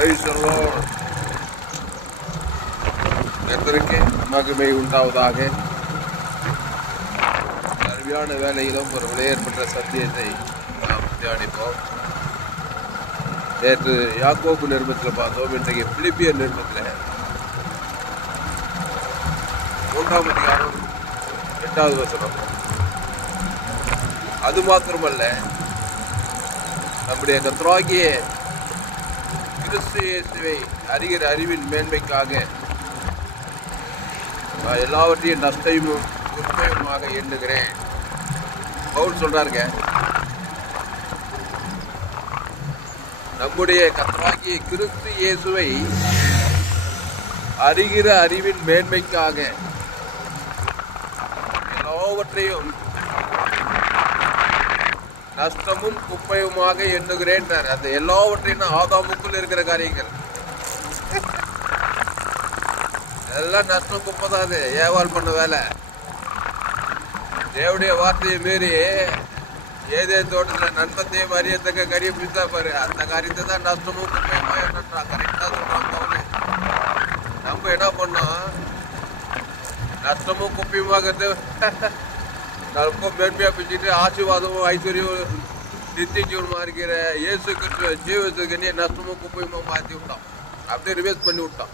Praise the Lord. கர்த்தருக்கு மகிமை உண்டாவதாக அருமையான வேலையிலும் ஒரு விளையேற்பட்ட சத்தியத்தை நாம் தியானிப்போம் நேற்று யாக்கோப்பு நிறுவனத்தில் பார்த்தோம் இன்றைக்கு பிலிப்பிய நிறுவனத்தில் மூன்றாம் அதிகாரம் எட்டாவது வசனம் அது மாத்திரமல்ல நம்முடைய கத்ராகிய கிறிஸ்து இயேசுவை அறிகிற அறிவின் மேன்மைக்காக நான் எல்லாவற்றையும் நஷ்டமும் உண்மையுமாக எண்ணுகிறேன். பவுல் சொல்கிறாருங்க நம்முடைய கர்த்தராகிய கிறிஸ்து இயேசுவை அறிகிற அறிவின் மேன்மைக்காக எல்லாவற்றையும் நஷ்டமும் குப்பையுமாக எண்ணுகிறேன் அந்த எல்லாவற்றையும் ஆதாமுக்குள் இருக்கிற காரியங்கள். எல்லாம் நஷ்டம் குப்பை தான் அது. ஏவால் பண்ண வேலை. தேவடைய வார்த்தையை மீறி ஏதே தோட்டத்தில் நண்பத்தையும் அறியத்தக்க கரிய பிடித்தா பாரு. அந்த காரியத்தை தான் நஷ்டமும் குப்பையுமா என்னன்றா கரெக்டாக சொல்றான். நம்ம என்ன பண்ணோம்? நஷ்டமும் குப்பையுமாகிறது ரொம்ப மேன்மையாக பிடிச்சிட்டு ஆசீர்வாதமும் ஐஸ்வர்யம் நித்திய இருக்கிற இயேசு கிறிஸ்துவ ஜீவத்துக்கு நீ நஷ்டமும் குப்பையுமா மாற்றி விட்டான். அப்படியே ரிவேஸ் பண்ணி விட்டான்.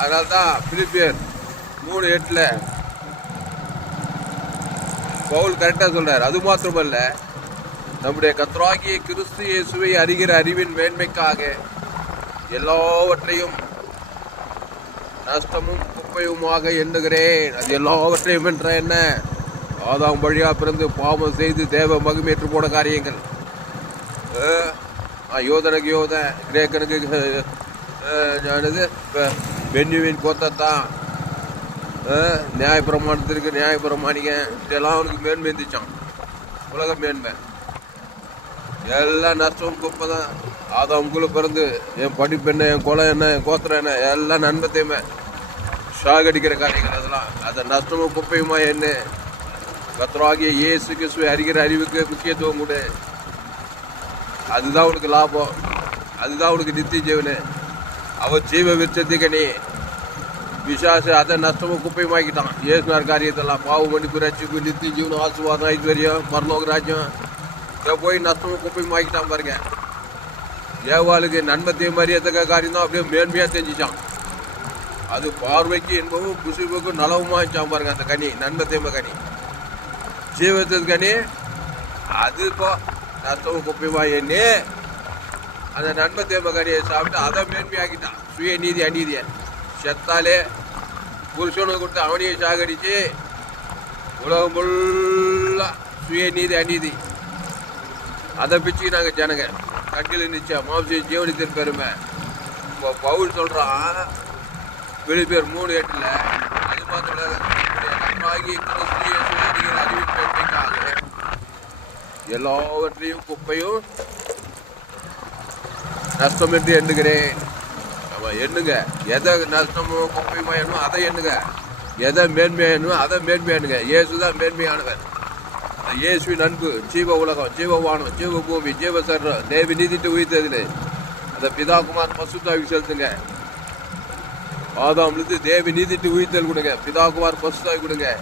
அதனால தான் பிலிப்பியர் மூணு எட்டில் பவுல் கரெக்டாக சொல்கிறார் அது மாத்திரமல்ல நம்முடைய கத்ராகிய கிறிஸ்து இயேசுவை அறிகிற அறிவின் மேன்மைக்காக எல்லாவற்றையும் நஷ்டமும் குப்பையுமாக எண்ணுகிறேன். அது எல்லாவற்றையும் என்ற என்ன? ஆதாம் வழியாக பிறந்து பாவம் செய்து தேவ மகிமேற்று போன காரியங்கள். யோதனுக்கு யோதன் கிரேக்கனுக்கு அஹ், ஞானது பென்யுவின் கொத்தத்தான். அஹ், நியாயப்பிரமாணத்திற்கு நியாயப்பிரமாணிக்க இதெல்லாம் அவனுக்கு மேன்மை இருந்துச்சான் உலக மேன்மை. எல்லாம் நஷ்டம் குப்பை தான் ஆதாமுக்குள்ள பிறந்து என் படிப்பு என்ன என் குலம் என்ன என் கோத்திரம் என்ன எல்லாம் நன்மத்தையுமே சாகடிக்கிற காரியங்கள் அதெல்லாம் அதை நஷ்டமும் குப்பையுமா என்ன? கத்தராகிய இயேசு கிறிஸ்துவை அறிகிற அறிவுக்கு முக்கியத்துவம் கொடு. அதுதான் உனக்கு லாபம். அதுதான் உனக்கு நித்திய ஜீவனு. அவ ஜீவ விருட்சத்துக்கு நீ விசாசு அதை நஷ்டமும் குப்பையுமாக்கிட்டான். இயேசுனார் காரியத்தெல்லாம் பாவ மன்னிப்பு ரட்சிப்பு நித்திய ஜீவனம் ஆசுவாதம் ஐஸ்வர்யம் பரலோக ராஜ்யம். இதை போய் நஷ்டமும் குப்பையுமாக்கிட்டான் பாருங்க. ஏவாளுக்கு நன்மத்தையும் மரியாதைக்க காரியம் தான் அப்படியே மேன்மையாக செஞ்சுச்சான் அது பார்வைக்கு என்பவும் புசிப்புக்கும் நலவுமா இருந்துச்சான் பாருங்க அந்த கனி நன்மத்தையும் கனி. ஜீவத்துக்கு கனி அது இப்போ குப்பைமா குப்பையுமா எண்ணி அந்த நன்மை தேம கனியை சாப்பிட்டு அதை மேன்மையாக்கிட்டான் சுய நீதி அநீதியை செத்தாலே புருஷனுக்கு கொடுத்து அவனையும் சாகடித்து உலகம் ஃபுல்லாக சுய நீதி அநீதி. அதை பிச்சு நாங்கள் ஜனங்க. கட்டில் நிச்சா மாம்ச ஜீவனத்தின் பெருமை. இப்போ பவுல் சொல்கிறான் பிலிப்பியர் மூணு எட்டில். அது மாத்திரம் ஆகி எல்லாவற்றையும் குப்பையும் நஷ்டம் என்று எண்ணுகிறேன். நம்ம எண்ணுங்க. எதை நஷ்டமோ குப்பையுமா எண்ணுமோ அதை எண்ணுங்க. எதை மேன்மையா எண்ணுமோ அதை மேன்மையா எண்ணுங்க. இயேசு தான் மேன்மையானவர். இயேசுவின் அன்பு ஜீவ உலகம் ஜீவ வானம் ஜீவ பூமி ஜீவ சர்றம் தேவி நீதிட்டு உயிர்த்ததில் அந்த பிதா குமார் பசுத்தாவி செலுத்துங்க. ஆதாம்லேருந்து தேவி நீதிட்டு உயிர்த்தல் கொடுங்க. பிதா குமார் கொடுங்க.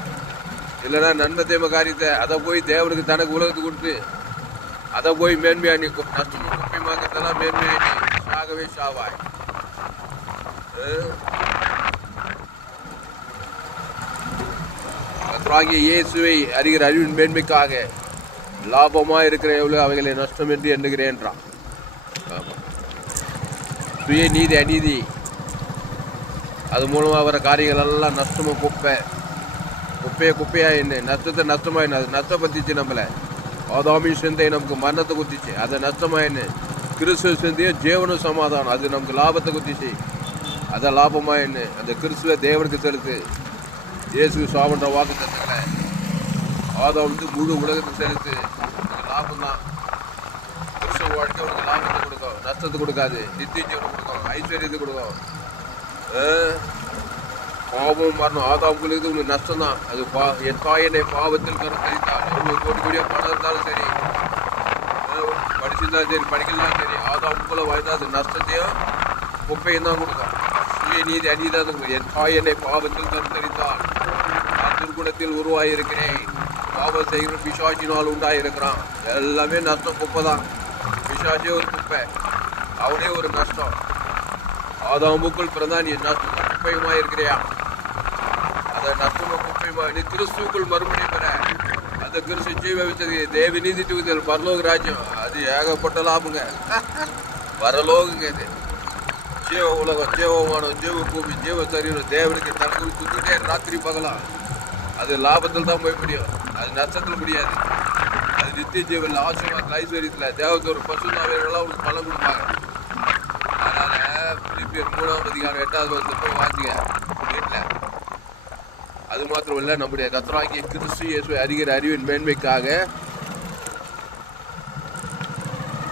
இல்லைன்னா நன்மை தேம காரியத்தை அதை போய் தேவனுக்கு தனக்கு உலகத்துக்கு கொடுத்து அதை போய் மேன்மையா நீ கு- நஷ்டமும் மேன்மையா நீ. சாகவே சாவாய். கர்த்தராகிய இயேசுவை அறிகிற அறிவின் மேன்மைக்காக லாபமாக இருக்கிற எவ்வளோ அவைகளை நஷ்டம் என்று எண்ணுகிறேன்றான். ஆமா. சுய நீதி அநீதி அது மூலமாக வர காரியங்கள் எல்லாம் நஷ்டமும் குப்பை. குப்பையை குப்பையா என்ன நஷ்டத்தை நஷ்டமா என்ன அது நஷ்டப்படுத்திச்சு நம்மளை. ஆதாமி சிந்தை நமக்கு மரணத்தை குத்திச்சு அது நஷ்டமா என்ன கிறிஸ்துவ சிந்தையும் ஜீவனும் சமாதானம் அது நமக்கு லாபத்தை குத்திச்சு. அதை லாபமா என்ன அந்த கிறிஸ்துவ தேவனுக்கு செலுத்து. இயேசு சாவன்ற வாக்கு தந்தங்கள ஆதம் வந்து முழு உலகத்துக்கு செலுத்து. லாபம் தான் கிறிஸ்துவ வாழ்க்கை உனக்கு லாபத்தை கொடுக்கும். நஷ்டத்தை கொடுக்காது. நித்திய ஜீவனம் கொடுக்கும். ஐஸ்வர்யத்தை கொடுக்கும். பாவம் மரணம் ஆதாமுக்கு உனக்கு நஷ்டம் தான் அது பா என் தாயனை பாவத்தில் கருத்தரித்தால் எவ்வளோ கோடி கோடியாக பணம் இருந்தாலும் சரி படிச்சிருந்தாலும் சரி படிக்கலாம் சரி ஆதாம் போல வாழ்ந்தா அது நஷ்டத்தையும் குப்பையும் தான் கொடுக்கும் சுய நீதி அநீதான் என் தாய் என்னை பாவத்தில் தத்தரித்தார் நான் துர்குணத்தில் உருவாகியிருக்கிறேன் பாவம் செய்கிற பிசாச்சினால் உண்டாயிருக்கிறான் எல்லாமே நஷ்டம் குப்பை தான் பிசாச்சே ஒரு குப்பை அவனே ஒரு நஷ்டம் ஆதாமுக்குள் பிறந்தான் நீ நஷ்டம் குப்பையுமா இருக்கிறியா அதை நஷ்டமும் குப்பையுமா நீ கிறிஸ்துக்குள் மறுபடியும் பெற. அந்த கிறிஸ்து ஜீவ வச்சது தேவி நீதி தூக்குதல் பரலோக ராஜ்யம். அது ஏகப்பட்ட லாபங்க. பரலோகங்க இது. ஜீவ உலகம் ஜீவமானம் ஜீவ பூமி ஜீவ சரீரம் தேவனுக்கு தனக்கு சுத்திட்டே ராத்திரி பகலாம் அது லாபத்தில் தான் போய் முடியும். அது நஷ்டத்தில் முடியாது. அது நித்திய ஜீவன் ஆசிரியர் ஐஸ்வர்யத்தில். தேவத்தோட பசுதாவியர்களாக உங்களுக்கு பலன் கொடுப்பாங்க. அதனால மூணாவது அதிகாரம் எட்டாவது வந்து போய் வாசிங்க. வீட்டில் அது மாத்திரம் இல்லை நம்முடைய கத்தராகிய கிறிஸ்து இயேசுவை அறிகிற அறிவின் மேன்மைக்காக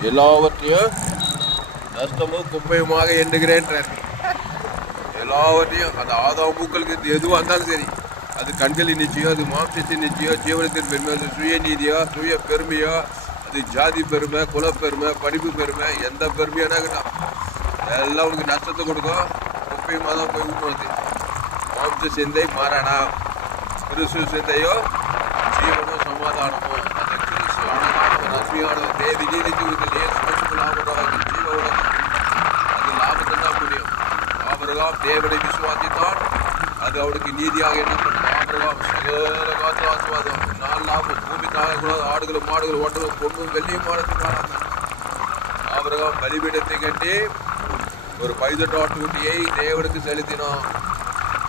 எல்லாவற்றையும் நஷ்டமும் குப்பையுமாக எண்ணுகிறேன்றார். எல்லாவற்றையும் அந்த ஆதாம் பூக்களுக்கு எது எதுவாக இருந்தாலும் சரி அது கண்களின் நிச்சயம் அது மாம்சத்தின் நிச்சயம் ஜீவனத்தின் பெருமை அது சுய நீதியோ சுய பெருமையோ அது ஜாதி பெருமை குலப்பெருமை படிப்பு பெருமை எந்த பெருமையான எல்லாம் உனக்கு நஷ்டத்தை கொடுக்கும். குப்பையுமா தான் போய் விட்டுறது மாம்ச சிந்தை மாறானா கிறிஸ்து சிந்தையோ ஜீவனும் சமாதானமும் அந்த கிறிஸ்து அழகானவர் அருமையானவர் தேவி நீதி ஜீவத்தில் ஏன் கிறிஸ்து லாபம் ஜீவ உலகம் அது லாபத்தை தான் முடியும். ஆபரகாம் தேவனை விசுவாசித்தான். அது அவனுக்கு நீதியாக என்ன பண்ணும் ஆபரகாம் சகல காத்து ஆசுவாதம் நாலு லாபம். பூமி தாகக்கூடாது. ஆடுகளும் மாடுகளும் ஓட்டலும் பொண்ணும் வெள்ளியும் மாடத்துக்காக ஆபரகாம் பலிபீடத்தை கட்டி ஒரு பைதட்டு ஆட்டுக்குட்டியை தேவனுக்கு செலுத்தினோம்.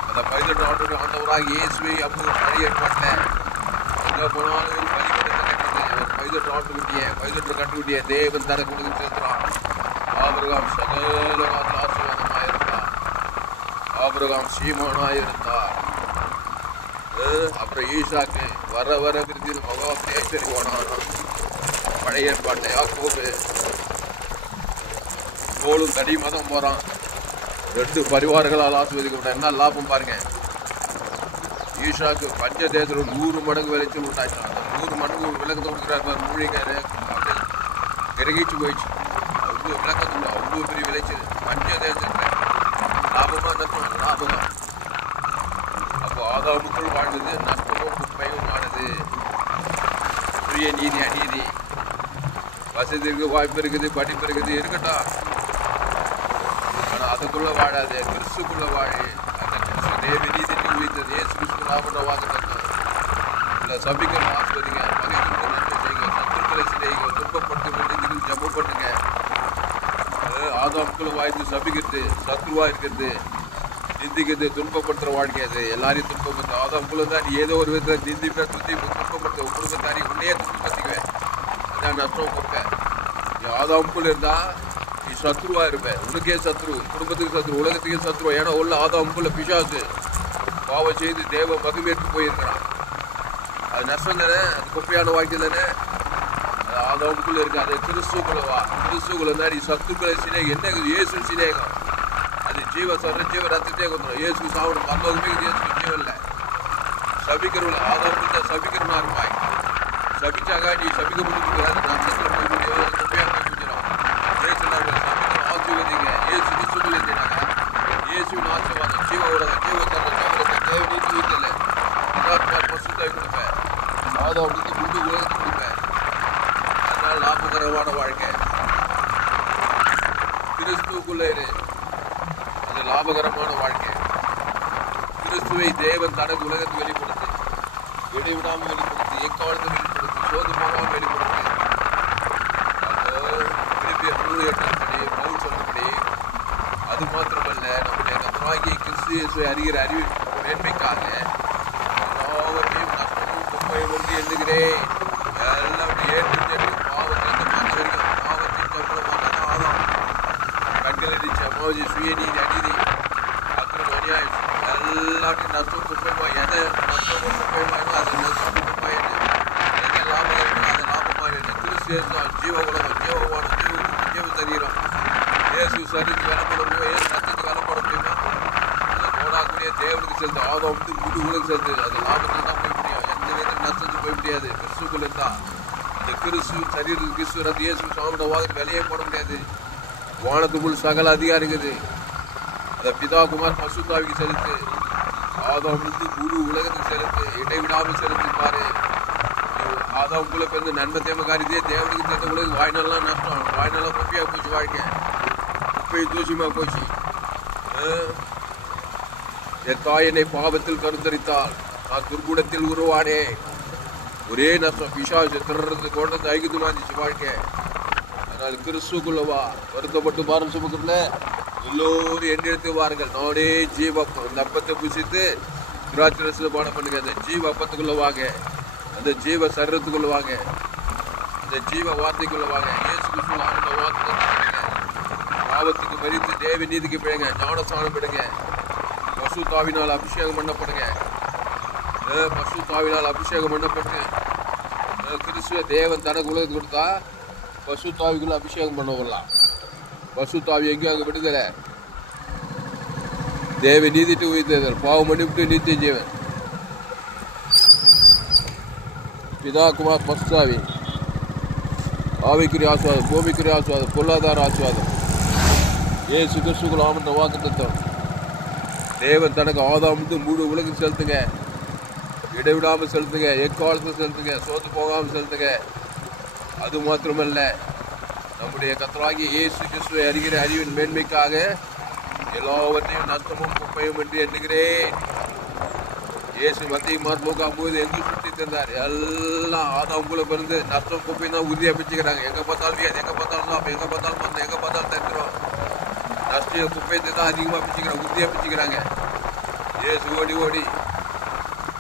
அந்த பைதட்டு ஆட்டு ஆண்டவராக இயேசுவை அப்போது பழைய ஏற்பாட்டில் எங்கே போனாலும் ஒரு பலிபீடத்தை கட்டினது ஒரு பைதட்டு பைதட்டு கட்டுக்குட்டியை தேவன் தர கொடுத்து செலுத்துறான். ஆபிரகாம் சகல ஆசீர்வாதமாக இருந்தார் ஆபிரகாம் சீமானாக இருந்தார் அப்புறம் ஈஷாக்கு வர வர கிருத்தியில் மகா பேசரி போனான். பழைய ஏற்பாட்டை யாக்கோபு. கோலும் தடியுமா மதம் போகிறான் ரெண்டு பரிவாரங்களால் ஆசிர்வதிக்கப்பட்ட என்ன லாபம் பாருங்க. ஈஷாக்கு பஞ்ச தேசத்தில் நூறு மடங்கு விளைச்சல் உண்டாச்சு அந்த நூறு மடங்கு விளக்கத்தை கொடுக்குறாரு பாரு அப்படியே கிரகிச்சு போயிடுச்சு. அவ்வளோ விளக்கத்தில் அவ்வளோ பெரிய விளைச்சல் பஞ்ச தேசத்தில் லாபமாக நஷ்டம் லாபம்? தான் அப்போ ஆதாமுக்குள் வாழ்ந்தது நஷ்டமும் குப்பையும் ஆனது. சுய நீதி அநீதி. வசதி வாய்ப்பு இருக்குது படிப்பு இருக்குது. இருக்கட்டும். அதுக்குள்ள வாழாது கிறிஸ்துக்குள்ள வாழி. அந்த கிறிஸ்து தேவி நீதிக்கு ஏசு கிறிஸ்து இந்த சபிக்கிற ஆஸ்வதிங்க பகைகளுக்கு நன்மை செய்யுங்க. சத்துருக்களை சிதைங்க துன்பப்படுத்த வேண்டியதுக்கு ஜபம் பண்ணுங்க. ஆதாமுக்குள்ள வாய்ந்து சபிக்கிறது சத்ருவா இருக்கிறது. நிந்திக்கிறது துன்பப்படுத்துற வாழ்க்கை அது. எல்லாரையும் துன்பப்படுத்த. ஆதாமுக்குள்ள தான் நீ ஏதோ ஒரு விதத்தில் நிந்திப்ப துத்தி துன்பப்படுத்த. உங்களுக்கு குடும்பத்தாரி உன்னையே துன்பப்படுத்திக்குவேன். அதான் நஷ்டம் கொடுக்க ஆதாமுக்குள்ள நீ சத்ருவா இருப்ப. உனக்கே சத்ரு. குடும்பத்துக்கு சத்ரு. உலகத்துக்கே சத்ரு ஏன்னா உள்ள ஆதாமுக்குள்ள பிசாசு. பாவம் செய்து தேவ மகிமேற்று போயிருக்கிறான். அது நஷ்டம் தானே அது குப்பையான வாழ்க்கை தானே அது ஆதாமுக்குள்ள இருக்கு. அது கிறிஸ்துக்குள்ள வா. கிறிஸ்துக்குள்ள நீ சத்துக்களை சிநேகம். என்ன இயேசு சிநேகம். அது ஜீவ சொல்ற ஜீவ ரத்தத்தே கொண்டுரும் இயேசு சாப்பிடும் பரலோகமே இயேசு ஜீவன் இல்லை. சபிக்கிறவள் ஆதாரத்தை சபிக்கிறனா இருப்பாய். சபிச்சாக்கா நீ சபிக்க நட்சத்திரம் போய் முடியும் குப்பையாக போய் முடிஞ்சிடும் இயேசு நாங்கள் சபிக்கிற ஆசீர்வதிங்க இயேசு கிறிஸ்துக்குள்ள இருந்தாங்க இயேசுவின் ஆசீர்வாதம் ஜீவ உலகம் ஜீவ தந்த ஜீவனத்தை தேவ நீதி வீட்டில் எல்லாருமே பிரசுத்தாய் கொடுப்பேன் ஆதாவுக்கு முழு உலகத்தை கொடுப்பேன் அதனால லாபகரமான வாழ்க்கை கிறிஸ்துவுக்குள்ள இரு அது லாபகரமான வாழ்க்கை. கிறிஸ்துவை தேவன் தனது உலகத்தை வெளிப்படுத்தி வெளிவிடாமல் வெளிப்படுத்தி எக்காலத்தை வெளிப்படுத்தி சோது போகாமல் வெளிப்படுத்தி. அந்த நூறு எட்டாம் பவுல் சொன்னபடி அது மாத்திரமல்ல நம்முடைய கத்தராகிய கிறிஸ்து அறிகிற அறிவு மேன்மைக்காக எல்லாவற்றையும் நஷ்டமும் குப்பையும் என்று எண்ணுகிறேன். எல்லாம் ஏற்று தெரியும் பாவத்திலிருந்து பாவத்தின் ஆதாம் கண்களில் சுயநீதி அநீதி அக்கிரம் அநியாயம் எல்லாத்தையும் நஷ்டம் குப்பைமா எதை நஷ்டம் குப்பைமானோ அது நஷ்டம் குப்பைன்னு எதை லாபம் இருக்கோ அது லாபமாக இருக்கு கிறிஸ்து இயேசுதான் ஜீவ உலகம் ஜீவ ஜீவ ஜீவ சரீரம் முடியும் இயேசு ரத்தத்துக்கு விலப்பட முடியுமா அதை போடாக்கூடிய தேவனுக்கு செலுத்து ஆதம் வந்து முழு உலகம் செலுத்து அது லாபத்தில் தான் போய் முடியும் எந்த விதத்தில் போய் முடியாது கிறிஸ்துக்குள் இருந்தா இந்த கிறிஸ்து சரீரத்துக்கு கிறிஸ்து ரத்த இயேசு போட முடியாது வானத்துக்குள் சகல அதிகாரிக்குது அந்த பிதா குமார் பசுத்தாவிக்கு செலுத்து ஆதாம் வந்து முழு உலகத்துக்கு செலுத்து இடைவிடாமல் செலுத்தி அதான் உங்களுக்கு வந்து நன்மை தேவை காரியத்தையே தேவனுக்கு தெரிந்த உங்களுக்கு வாய்நாளெல்லாம் நஷ்டம். வாய்நாளாக குப்பையாக போச்சு வாழ்க்கை குப்பை தூசியமாக போச்சு? என் தாய் என்னை பாவத்தில் கருத்தரித்தால் நான் துர்குணத்தில் உருவானே. ஒரே நஷ்டம். பிசாசு திறறது கொண்டது ஐகுது இருந்துச்சு வாழ்க்கை அதனால் கிறிஸ்துக்குள்ளவா வருத்தப்பட்டு பாரம் சுமக்குள்ள எல்லோரும் எண்ணெடுத்து வாருங்கள். நானே ஜீவப்பம் இந்த அப்பத்தை புசித்து திராட்சரசில் பாடம் பண்ணுங்க. அந்த ஜீவ அப்பத்துக்குள்ள வாங்க. அந்த ஜீவ சரீரத்துக்குள்ள வாங்க அந்த ஜீவ வார்த்தைக்குள்ளே வாங்க இயேசு கிறிஸ்து ஆண்ட வார்த்தை பாவத்துக்கு மறித்து தேவ நீதிக்கு பிழைங்க ஞானஸ்தானம் பிடுங்க பசு தாவினால் அபிஷேகம் பண்ணப்படுங்க. பசு தாவினால் அபிஷேகம் பண்ணப்பட்டு கிறிஸ்துவ தேவன் தனக்கு உலகத்துக்கு கொடுத்தா பசு தாவிக்குள்ள அபிஷேகம் பண்ண விடலாம் பசு தாவி எங்கேயும் அங்கே விடுதலை. தேவ நீதிட்டு உயிர்த்தேதல் பாவம் மன்னிவிட்டு நீத்தி ஜீவன். பிதாகுமார் பஸ்தாவி ஆவிக்குரிய ஆசுவாதம் பூமிக்குரிய ஆசுவாதம் பொருளாதார ஆசுவாதம் ஏ கிறிஸ்துக்குள் ஆமன்ற வாக்கு தத்துவம் தேவன் தனக்கு ஆதாம் முழு உலகம் செலுத்துங்க. இடைவிடாமல் செலுத்துங்க எக்காலத்தில் செலுத்துங்க சோத்து போகாமல் செலுத்துங்க. அது மாத்திரமல்ல நம்முடைய கத்தராகி இயேசு கிறிஸ்துவை அறிகிற அறிவின் மேன்மைக்காக எல்லாவற்றையும் நத்தமும் குப்பையும் என்று எண்ணுகிறேன். இயேசு மத்திய மார்போக்கா போது எங்கு இருந்தார் எல்லாம் எல்லாம் ஆதாவுக்குள்ள பிறந்து நஷ்டம் குப்பை தான் உறுதியாக பிச்சுக்கிறாங்க எங்கே பார்த்தாலும் தெரியாது. எங்கே பார்த்தாலும் அப்போ எங்கே பார்த்தாலும் மந்தம் எங்கே பார்த்தாலும் தந்துடும் நஷ்டம் குப்பையத்தை தான் அதிகமாக பிச்சுக்கிறாங்க உறுதியாக பிச்சுக்கிறாங்க ஏசு ஓடி ஓடி.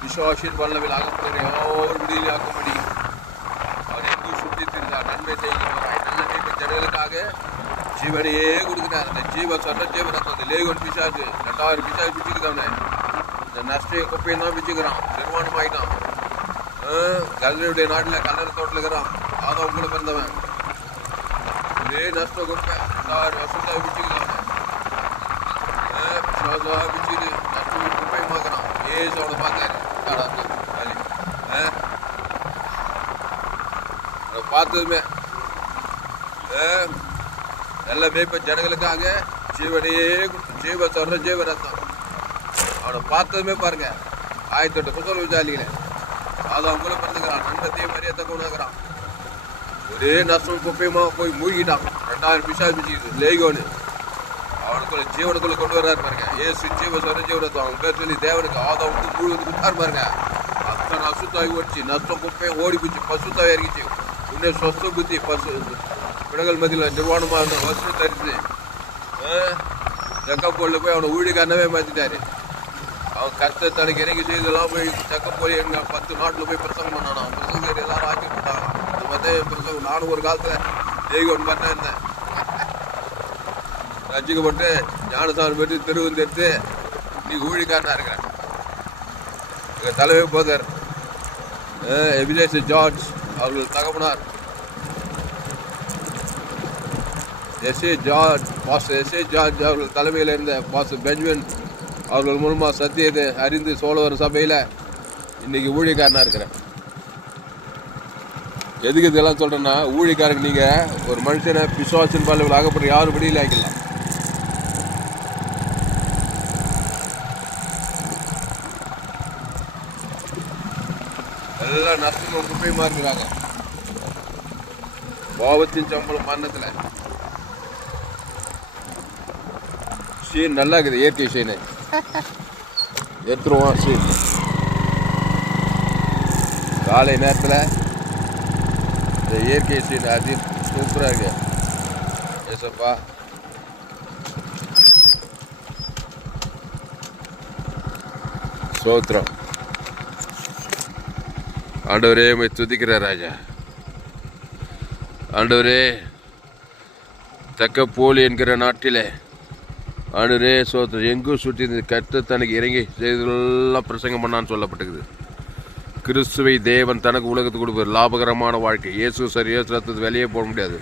விசுவாசின் வல்லவில் ஆகப்படுகிற யார் விடுதலை முடியும் அவர் எங்கும் சுற்றி திருந்தார். நன்மை செய்கிறார் நல்ல நீண்ட ஜனங்களுக்காக ஜீவனையே கொடுக்கிறார். அந்த ஜீவ சொன்ன ஜீவ அந்த லேகன் பிசாசு ரெண்டாயிரம் பிசாசு பிச்சுக்கிறாங்க இந்த நஷ்டைய குப்பையை தான் பிச்சுக்கிறான் நிர்வாணம் ஆகிட்டான் நாட்டில் கல்லறை தோட்டில் இருக்கிறான். ஆதவன் கூட பிறந்தவன் ஒரே நஷ்ட குப்பை ரெண்டாயிரம் வருஷத்தை பிச்சுக்கிறான் பிசாசா பிச்சுக்கிது குப்பை மாக்கிறான் ஏசு அவனை பார்த்தாரு காடாத்து பார்த்ததுமே ஆஹ், நல்ல மேய்ப்ப ஜனங்களுக்காக ஜீவனையே ஜீவ சொல்ற ஜீவ ரத்தம் அவனை பார்த்ததுமே பாருங்க. ஆயிரத்தி எட்டு புத்தகம் விசாரிகளே அது அவங்கள பிறந்துக்கிறான் நன்றத்தையே மரியாதை கொண்டுக்கிறான் ஒரே நஷ்டம் குப்பையுமா போய் மூழ்கிட்டான். ரெண்டாயிரம் பிசா பிச்சுக்கிது லேகோன்னு அவனுக்குள்ள ஜீவனுக்குள்ள கொண்டு வர்றாரு பாருங்க. ஏசு ஜீவ சொல்ற ஜீவனத்தை அவன் பேர் சொல்லி தேவனுக்கு ஆதம் வந்து முழு வந்து விட்டார் பாருங்க. அத்தனை அசுத்தாகி ஓடிச்சு நஷ்டம் குப்பையும் ஓடி போச்சு. பசுத்தாகி இறங்கிச்சு உன்னே சொஸ்த புத்தி பசு விடங்கள் மதியில் நிர்வாணமாக இருந்த வசனம் தரிச்சு போல போய் அவனை ஊழிக்காரனவே மாற்றிட்டாரு அவன் கஷ்டத்தை தனக்கு இறங்கி செய்தெல்லாம் போய் செக்க போய் எங்கள் பத்து நாட்டில் போய் பிரசங்கம் பண்ணான்? அவன் பிரசங்க எல்லாரும் ஆக்கி போட்டான் அந்த மாதிரி பிரசங்கம். நானும் ஒரு காலத்தில் ஜெய்கோன் பண்ண இருந்தேன். ரசிக்கப்பட்டு ஞானசாமி பெற்று தெருவந்து எடுத்து நீ ஊழிக்காரனாக இருக்கிறேன் எங்கள் தலைவர் போதர். எபிலேஸ் ஜார்ஜ் அவர்கள் தகப்பனார். எஸ்ஏ ஜார்ஜ் பாஸ் எஸ்ஏ ஜார்ஜ் அவர்கள் தலைமையில் இருந்த பாஸ் பெஞ்சமின் அவர்கள் மூலமாக சத்தியத்தை அறிந்து சோழவர் சபையில் இன்றைக்கி ஊழியக்காரனாக இருக்கிறேன். எதுக்கு இதெல்லாம் சொல்கிறேன்னா ஊழியக்காரங்க நீங்கள் ஒரு மனுஷனை பிசுவாசின் பல்லவில் ஆகப்பட்ட யாரும் வெளியில் ஆக்கிடலாம் எல்லாம் நஷ்டமும் குப்பையுமா இருக்கிறாங்க பாவத்தின் சம்பளம் மரணத்தில். சீன் நல்லா இருக்குது இயற்கை சீனு. எடுத்துருவோம் சரி. காலை நேரத்தில் இந்த இயற்கை சீன் அதி சூப்பராக இருக்கு. ஏசப்பா. சோத்திரம். ஆண்டவரே உண்மை துதிக்கிற ராஜா. ஆண்டவரே தக்க போலி என்கிற நாட்டிலே ஆண்டவரே சோத்திரம் எங்கும் சுற்றி இந்த கற்று தனக்கு இறங்கி செய்தெல்லாம் பிரசங்கம் பண்ணான்னு சொல்லப்பட்டுக்குது கிறிஸ்துவை தேவன் தனக்கு உலகத்துக்கு கொடுப்பது லாபகரமான வாழ்க்கை. இயேசு சரி இயேசு வெளியே போட முடியாது.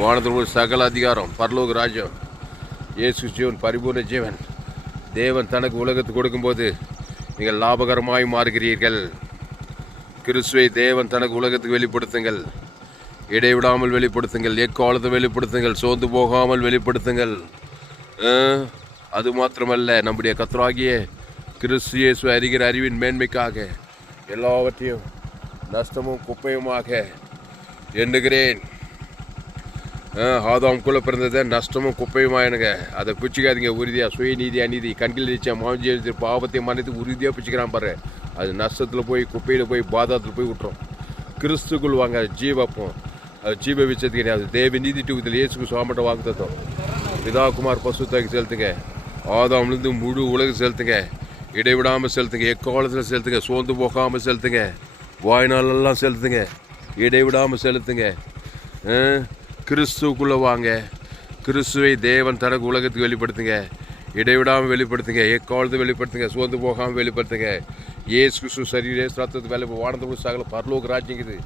வானத்தில் ஒரு சகல அதிகாரம் பரலோக ராஜ்யம். இயேசு ஜீவன் பரிபூர்ண ஜீவன். தேவன் தனக்கு உலகத்துக்கு கொடுக்கும்போது நீங்கள் லாபகரமாய் மாறுகிறீர்கள். கிறிஸ்துவை தேவன் தனக்கு உலகத்துக்கு வெளிப்படுத்துங்கள். இடைவிடாமல் வெளிப்படுத்துங்கள். எக்காலத்தை வெளிப்படுத்துங்கள். சோர்ந்து போகாமல் வெளிப்படுத்துங்கள். அது மாத்திரமல்ல நம்முடைய கத்தராகிய கிறிஸ்து இயேசு அறிகிற அறிவின் மேன்மைக்காக எல்லாவற்றையும் நஷ்டமும் குப்பையுமாக எண்ணுகிறேன். ஆதாம் குள்ள பிறந்ததை நஷ்டமும் குப்பையுமா எனக்கு அதை பிடிச்சிக்காதீங்க உறுதியாக சுயநீதி அநீதி கண்கில் நிச்சயம் மாஞ்சி பாவத்தை மன்னித்து உறுதியாக பிடிச்சிக்கிறான் பாரு. அது நஷ்டத்தில் போய் குப்பையில் போய் பாதத்தில் போய் விட்டுரும். கிறிஸ்துக்குள் வாங்க ஜீவப்போம். அது ஜீவ விச்சது கிடையாது. தேவி நீதி டூ இதில் இயேசுக்கு சுவாமட்ட வாக்குத்தத்தம் தத்தோம் குமார் பசுத்தாக்கி செலுத்துங்க. ஆதாம்லேருந்து முழு உலகம் செலுத்துங்க. இடைவிடாமல் செலுத்துங்க. எக்காலத்தில் செலுத்துங்க. சோர்ந்து போகாமல் செலுத்துங்க. வாய்நாளெல்லாம் செலுத்துங்க. இடைவிடாமல் செலுத்துங்க. கிறிஸ்துக்குள்ளே கிறிஸ்துவுக்குள்ளே வாங்க. கிறிஸ்துவை தேவன் தனக்கு உலகத்துக்கு வெளிப்படுத்துங்க. இடைவிடாமல் வெளிப்படுத்துங்க. எக்காலத்தை வெளிப்படுத்துங்க. சோர்ந்து போகாமல் வெளிப்படுத்துங்க. ஏசு கிறிஸ்து சரீரே சத்தத்து வேலை வானத்தோடு சகல பரலோக ராஜ்யங்குது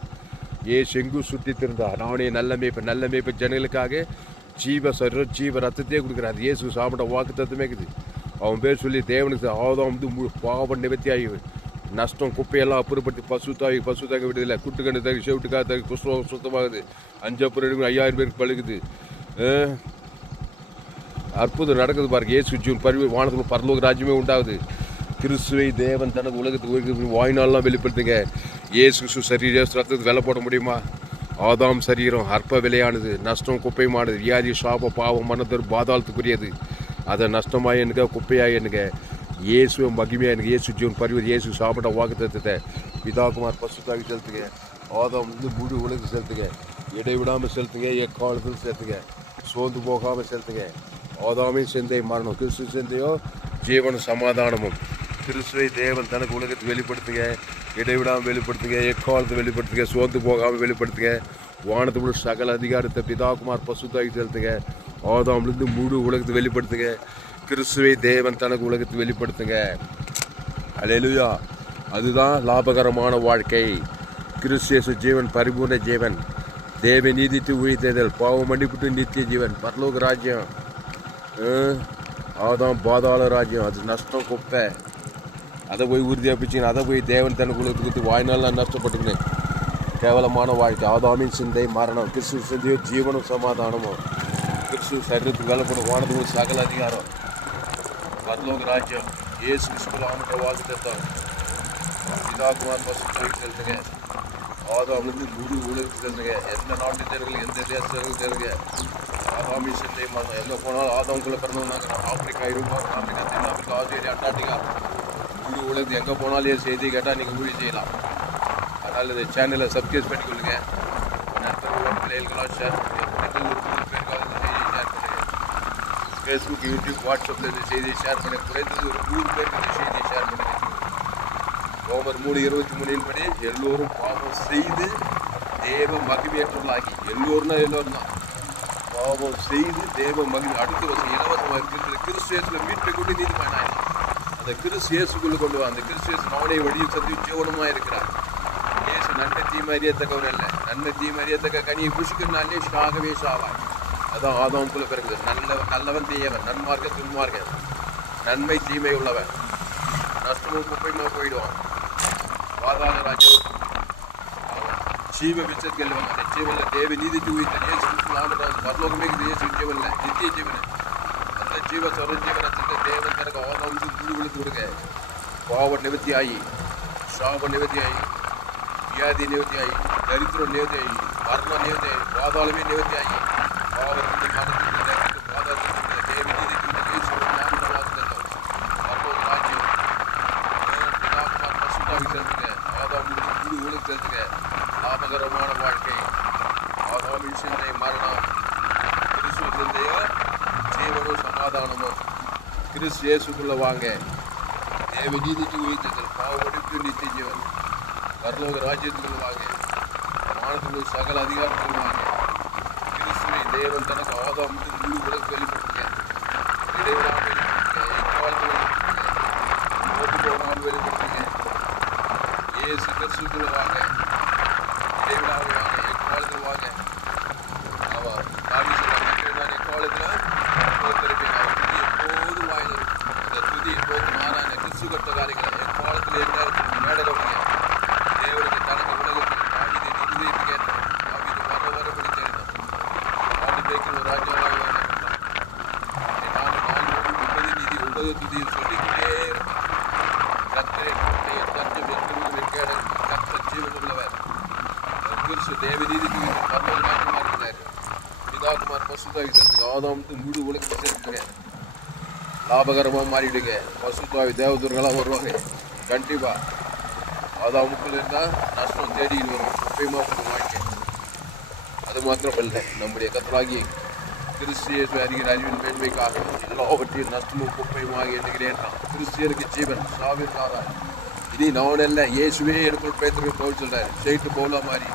ஏ செங்கு சுற்றி திருந்தா நானே நல்ல மேய்ப்பு நல்ல மேய்ப்பு ஜனங்களுக்காக ஜீவ சரீரம் ஜீவ ரத்தத்தையே கொடுக்குறாரு. இயேசு சாப்பிட வாக்கு தத்துவமே இருக்குது. அவன் பேர் சொல்லி தேவனுக்கு ஆதம் வந்து முழு பாவம் நிவர்த்தி ஆகி நஷ்டம் குப்பையெல்லாம் அப்புறப்படுத்தி பசு தாய் பசு தாக்க விடுதில்லை கண்டு தகு சிவிட்டுக்காக தகு குஷ்டம் சுத்தமாகுது. அஞ்சப்புறம் ஐயாயிரம் பேருக்கு பழுகுது. அற்புதம் நடக்குது பாருங்க. ஏசு ஜூன் பரிவு வானத்தில் பரலோக ராஜ்யமே உண்டாகுது. கிறிஸ்துவை தேவன் தனது உலகத்துக்கு வாய்நாள்லாம் வெளிப்படுத்துங்க. ஏசு கிறிஸ்து சரீர ரத்தத்துக்கு வெலை போட முடியுமா? ஆதாம் சரீரம் அற்ப விலையானது நஷ்டம் குப்பையுமானது வியாதி சாப பாவம் மனதர் பாதாளத்துக்குரியது. அதை நஷ்டமாக எனக்கு குப்பையாக எனக்கு இயேசு மகிமையாக எனக்கு இயேசு ஜீவன் பரிவு இயேசு சாப்பிட்ட வாக்கு தத்துவத்தை பிதாகுமார் பசுத்தாவி செலுத்துங்க ஆதாம் வந்து முழு உலகத்துக்கு செலுத்துங்க இடைவிடாமல் செலுத்துங்க எக்காலத்தில் செலுத்துங்க சோர்ந்து போகாமல் செலுத்துங்க ஆதாமின் சிந்தை மரணம் கிறிஸ்து சிந்தையோ ஜீவன சமாதானமும். கிறிஸ்துவை தேவன் தனக்கு உலகத்தை வெளிப்படுத்துங்க. இடைவிடாமல் வெளிப்படுத்துங்க. எக்காலத்தை வெளிப்படுத்துங்க. சோர்ந்து போகாமல் வெளிப்படுத்துங்க. வானத்துக்குள்ள சகல அதிகாரத்தை பிதாகுமார் பசுத்தாகி செலுத்துங்க. ஆதாம்லேருந்து முழு உலகத்தை வெளிப்படுத்துங்க. கிறிஸ்துவை தேவன் தனக்கு உலகத்தை வெளிப்படுத்துங்க. அலையலுயா அதுதான் லாபகரமான வாழ்க்கை. கிறிஸ்தியசு ஜீவன் பரிபூர்ண ஜீவன். தேவ நீதித்து உயிர்த்தேதல் பாவம் மன்னிப்புட்டு நித்திய ஜீவன். பரலோக ராஜ்யம். அஹ், ஆதாம் பாதாள ராஜ்யம். அது நஷ்டம் குப்பை. அதை போய் உறுதியாக பிடிச்சிக்கணும் அதை போய் தேவன் தனக்கு கொடுத்து வாய்நாள் நஷ்டப்பட்டுக்கணும் கேவலமான வாழ்க்கை ஆதாமின் சிந்தை மரணம் கிறிஸ்து சிந்தையோ ஜீவனும் சமாதானமும் கிறிஸ்து சரீரத்துக்கு வேலை போட வானத்துக்கு சகல அதிகாரம் பரலோக ராஜ்யம் இயேசு கிறிஸ்துவான வாக்கு தத்தம் பிதாகுமார் பசுத்தாவி செலுத்துங்க ஆதாமிலிருந்து முழு உலகத்துக்கு செல்லுங்க எந்த நாட்டு தேர்வுகள் எந்த தேசத்துக்கு தேர்வுங்க ஆதாமி சிந்தை மரணம் எங்கே போனாலும் ஆதாம்குள்ளே பிறந்தவங்க ஆப்பிரிக்கா உங்களுக்கு எங்கே போனாலும் என் செய்தி கேட்டால் நீங்கள் உதவி செய்யலாம். அதனால் இந்த சேனலை சப்ஸ்கிரைப் பண்ணிக்கொள்ளுங்க. நண்பர்களோட பிள்ளைகளுக்கெல்லாம் ஷேர் ஃபேஸ்புக் யூடியூப் வாட்ஸ்அப்பில் இந்த செய்தியை ஷேர் பண்ண குறைந்தது ஒரு நூறு பேருக்கு இந்த செய்தியை ஷேர் பண்ணுங்க. ரோமர் மூணு இருபத்தி மூணின் படி எல்லோரும் பாவம் செய்து தேவ மகிமையற்றவர்களாகி எல்லோரும்னா எல்லோரும் தான். பாவம் செய்து தேவ மகிழ்ச்சி அடுத்த வருஷம் இலவசமாக இருக்கிற கிறிஸ்துவேசில் மீட்பை கொண்டு நீதிமானாய். அந்த கிறிஸ்து இயேசுக்குள்ள கொண்டு வா. அந்த கிறிஸ்து இயேசு அவனை வழியும் சந்தி ஜீவனமாக இருக்கிறார். இயேசு நன்மை தீமை அறியத்தக்கவர் அல்ல. நன்மை தீமை அறியத்தக்க கனியை புஷிக்கிறனாலே ஷாகவே ஷாவாய். அதான் ஆதவம் பிறகுது நல்ல நல்லவன் தீயவன். நன்மார்க்க துன்மார்க்க. நன்மை தீமை உள்ளவன். நஷ்டமும் குப்பையுமா போயிடுவான். பாதாள ராஜ்யம். ஜீவ விச்சத்தில் அந்த ஜீவன்ல தேவ நீதி உயிர்த்த இயேசு மரலோகமே நாமத்தால் பரலோகமே இருக்குது ஜீவன்ல நித்திய ஜீவன் ஜீவ சர்வ தேவன் தனக்கு ஆதாம் முழு விழுந்து கொடுங்க பாவ நிவர்த்தி ஆகி சாப நிவர்த்தி ஆகி வியாதி நிவர்த்தி ஆகி தரித்திரம் நிவர்த்தி ஆகி மரணம் நிவர்த்தி ஆகி பாதாளமே நிவர்த்தி ஆகி பாவத்துக்கு மரணத்துக்கு நரகத்துக்கு பாதாளத்துக்கு லாபகரமான வாழ்க்கை. ஆதாமின் சிந்தை மரணம் கிறிஸ்துவ சிந்தையோ ஜீவனும் சமாதானமும் கிறிஸ்து இயேசுக்குள்ளே வாங்க. தேவ நீதிக்கு உயிர்த்தங்கள் பாவடிப்பு நித்திய ஜீவன். பரலோக ராஜ்யத்துக்குள்ள வாங்க. வானத்துக்குள்ள சகல அதிகாரத்துக்குள்ள வாங்க. கிறிஸ்துவை தேவன் தனக்கு ஆதாம் முழு உலகம் வெளிப்படுத்துங்க. இடைவிடாமல் வெளிப்படுத்துங்க. எக்காலத்தில் இயேசு கிறிஸ்துக்குள்ள வாங்க. இடைவிடாமல் வாங்க எக்காலத்தில் வாங்க அவர் தாவி சொல்றாங்க நான் எக்காலத்தில் ஒருத்தருப்பேன் அவர் துதி எப்போது வாயில் அந்த துதி எப்போது மாறான கிறிஸ்து கட்ட காரியங்கள் எக்காலத்தில் என்ன மேடகவங்க தேவனுக்கு முப்பது துதியை சொல்லிக்கிட்டே கர்த்தரை உன்னை தஞ்சம் என்று நிற்க கர்த்தர் ஜீவனுள்ளவர் கிறிஸ்து தேவநீதிக்கு பரலோக ராஜ்யமா இருக்கிறார் பிதாகுமார் பசுதாவி சேர்த்துக்க ஆதாமத்து முழு உலகத்தை சேர்த்துக்க லாபகரமாக மாறிவிடுங்க பசுதாவி தேவதூர்களாக வருவாங்க. கண்டிப்பா. ஆதாமுக்குள்ள இருந்தால் நஷ்டம் தேடிட்டு வரும். முக்கியமாக உங்கள் வாழ்க்கை அது மாத்திரம் இல்லை நம்முடைய கத்தராகி கிறிஸ்தியர் அறிகிற அறிவின் மேன்மைக்காக எல்லாவற்றையும் நஷ்டமும் குப்பையுமாக எண்ணுகிறேன் கிறிஸ்தியனுக்கு ஜீவன் சாவிற்காரா இனி நான் அல்ல. இயேசுவே எனக்குள் பேத்துக்கு போல் சொல்றாரு. ஸ்ட்ரெயிட்டு போல மாதிரி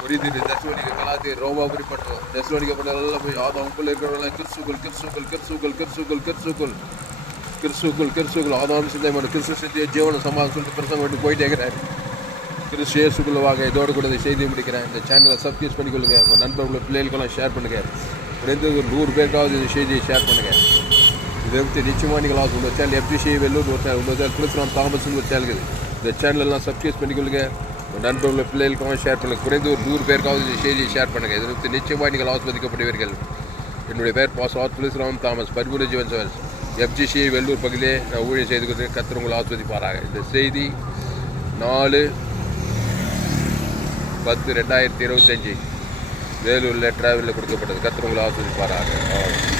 புரியுது தசுவனிக்க கலாத்தி ரோமா குறிப்பட்டோம் தசுவனிக்கப்பட்ட எல்லாம் போய் ஆதாமுக்குள்ள இருக்கிறவங்க கிறிஸ்துக்குள் கிறிஸ்துக்குள் கிறிஸ்துக்குள் கிறிஸ்துக்குள் கிறிஸ்துக்குள். கிறிஸ்துக்குள் கிறிஸ்துக்குள் ஆதாம் சிந்தைமான கிறிஸ்து சித்திய ஜீவன சமாதம் சொல்லிட்டு பிரசங்கம் பண்ணி போயிட்டே இருக்கிறாரு. கிறிஸ்து இயேசுக்குள்ள வாங்க இதோடு கூட இந்த செய்தி முடிக்கிறேன். இந்த சேனலை சப்ஸ்கிரைப் பண்ணிக்கொள்ளுங்க. உங்கள் நண்பர்களுடைய பிள்ளைகளுக்கெல்லாம் ஷேர் பண்ணுங்கள் குறைந்தது ஒரு நூறு பேருக்காவது இந்த செய்தியை ஷேர் பண்ணுங்கள் இதை பற்றி நிச்சயமாக நீங்கள் ஆகும் உங்கள் சேனல் எப்படி செய்ய வெள்ளூர் ஒரு சேனல் உங்கள் சேனல் குளிக்கலாம் தாமஸ்னு ஒரு சேனல் இருக்குது. இந்த சேனலெல்லாம் சப்ஸ்கிரைப் பண்ணிக்கொள்ளுங்கள் நண்பர்கள் பிள்ளைகளுக்கும் ஷேர் பண்ணுங்கள் குறைந்து ஒரு நூறு பேருக்காவது இந்த செய்தியை ஷேர் பண்ணுங்கள் இதை நிச்சயமாக நீங்கள் ஆஸ்வதிக்கப்படுவீர்கள். என்னுடைய பேர் பாஸ் துளசிராம் தாமஸ். பரிபூர ஜீவன் சார். எஃப்ஜிசி வெள்ளூர் பகுதியிலே நான் ஊழியர் செய்து கொண்டு கத்திரவங்களை ஆஸ்வதிப்பாராக. இந்த செய்தி நாலு பத்து ரெண்டாயிரத்தி இருபத்தஞ்சி வேலூரில் டிராவலில் கொடுக்கப்பட்டது. கத்திரவங்களை ஆஸ்வதிப்பாராக.